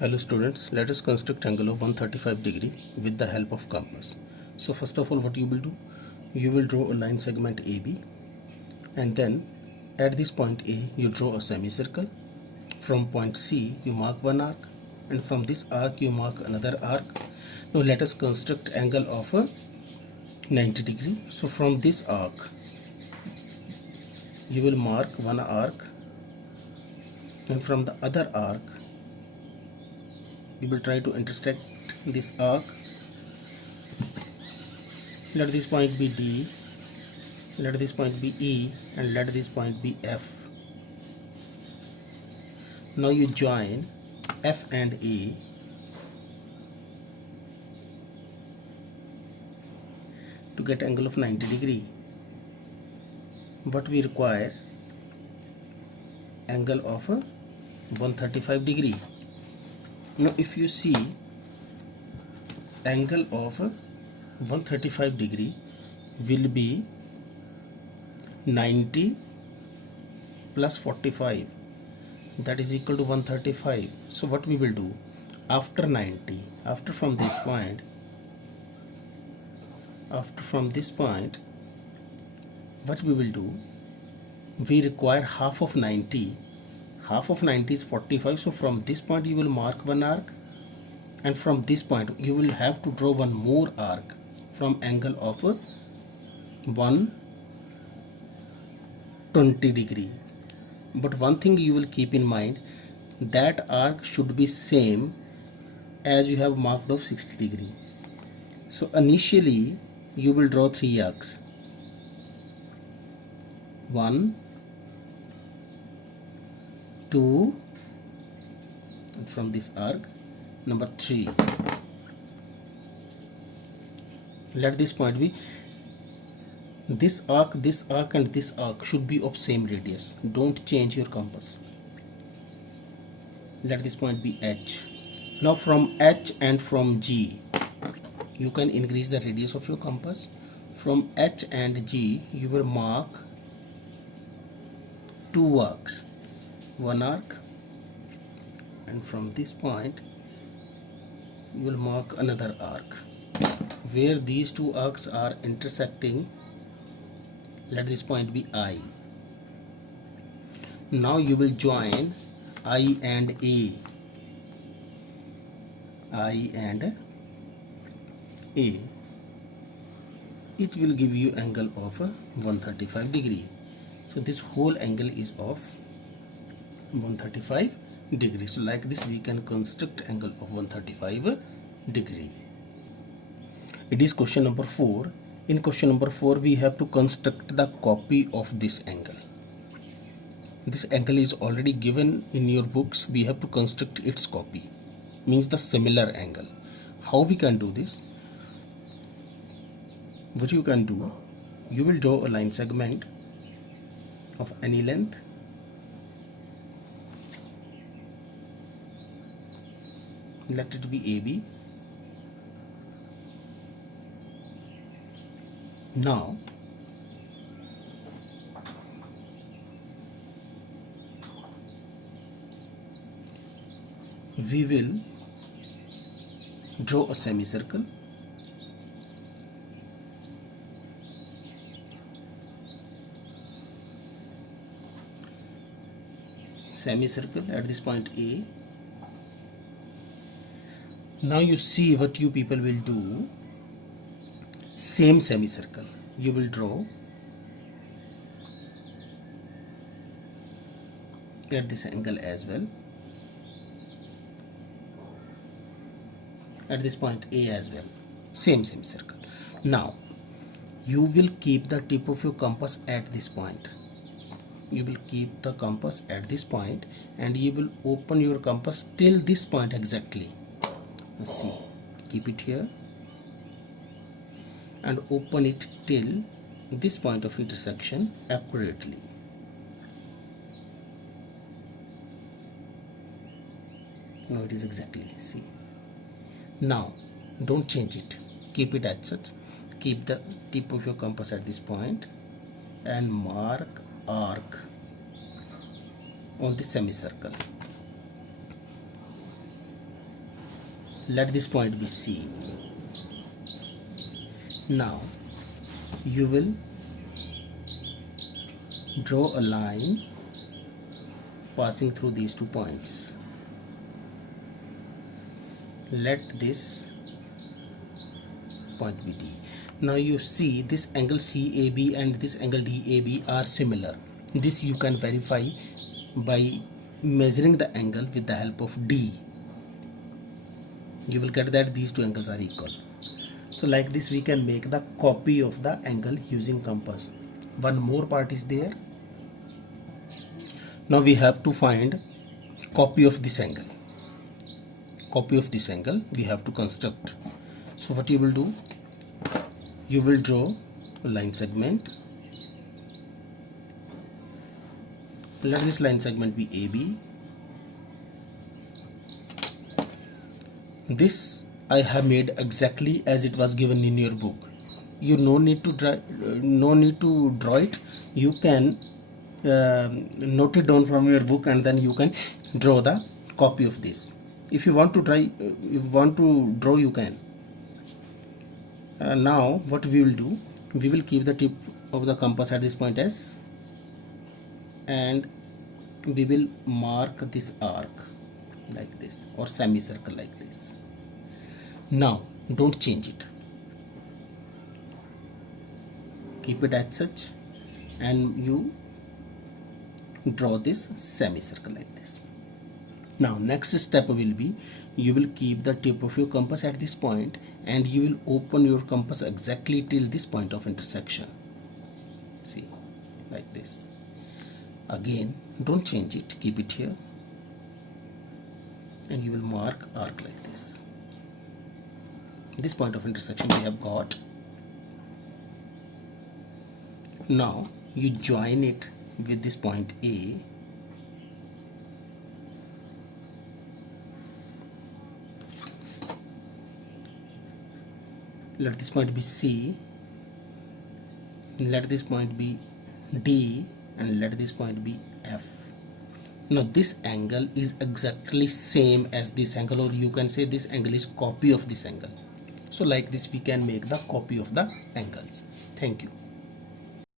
Hello students, let us construct angle of 135 degree with the help of compass. So first of all, what you will do, you will draw a line segment AB, and then at this point A you draw a semicircle. From point C you mark one arc, and from this arc you mark another arc. Now let us construct angle of a 90 degree. So from this arc you will mark one arc, and from the other arc you will try to intersect this arc. Let this point be D, let this point be E, and let this point be F. Now you join F and A to get angle of 90 degree. What we require? Angle of 135 degree. Now if you see, angle of 135 degree will be 90 plus 45, that is equal to 135. So what we will do, after 90, after from this point, what we will do, we require half of 90. Half of 90 is 45. So from this point you will mark one arc, and from this point you will have to draw one more arc from angle of 120 degree. But one thing you will keep in mind, that arc should be same as you have marked of 60 degree. So initially you will draw three arcs, 1, 2, and from this arc number 3. Let this point be, this arc and this arc should be of same radius. Don't change your compass. Let this point be H. Now from H and from G you can increase the radius of your compass. From H and G you will mark two arcs, one arc, and from this point you will mark another arc. Where these two arcs are intersecting, let this point be I. Now you will join I and A. It will give you angle of 135 degree. So this whole angle is of 135 degree. So like this we can construct angle of 135 degree. It is question number 4. In question number 4 we have to construct the copy of this angle. This angle is already given in your books. We have to construct its copy, means the similar angle. How we can do this? What you can do, you will draw a line segment of any length. Let it be AB. Now we will draw a semicircle. At this point A. Now you see what you people will do. Same semicircle you will draw at this angle as well, at this point A as well, same semicircle. Now you will keep the tip of your compass at this point. You will keep the compass at this point, and you will open your compass till this point exactly. Let's see, keep it here and open it till this point of intersection accurately. Now it is exactly, see. Now don't change it, keep it as such. Keep the tip of your compass at this point and mark arc on the semicircle. let this point be C. Now you will draw a line passing through these 2 points. Let this point be D. Now you see this angle CAB and this angle DAB are similar. This you can verify by measuring the angle with the help of D. You will get that these two angles are equal. So like this we can make the copy of the angle using compass. One more part is there. Now we have to find copy of this angle. Copy of this angle we have to construct. So what you will do, you will draw a line segment. Let this line segment be AB. This I have made exactly as it was given in your book. You no need to draw it. You can note it down from your book and then you can draw the copy of this. If you want to draw, you can. Now what we will do, we will keep the tip of the compass at this point S, and we will mark this arc like this, or semicircle like this. Now don't change it, keep it as such, and you draw this semicircle like this. Now next step will be, you will keep the tip of your compass at this point and you will open your compass exactly till this point of intersection. See, like this. Again, don't change it, keep it here, and you will mark arc like this. This point of intersection we have got. Now you join it with this point A. Let this point be C, let this point be D, and let this point be F. Now this angle is exactly same as this angle, or you can say this angle is copy of this angle. So like this we can make the copy of the angles. Thank you.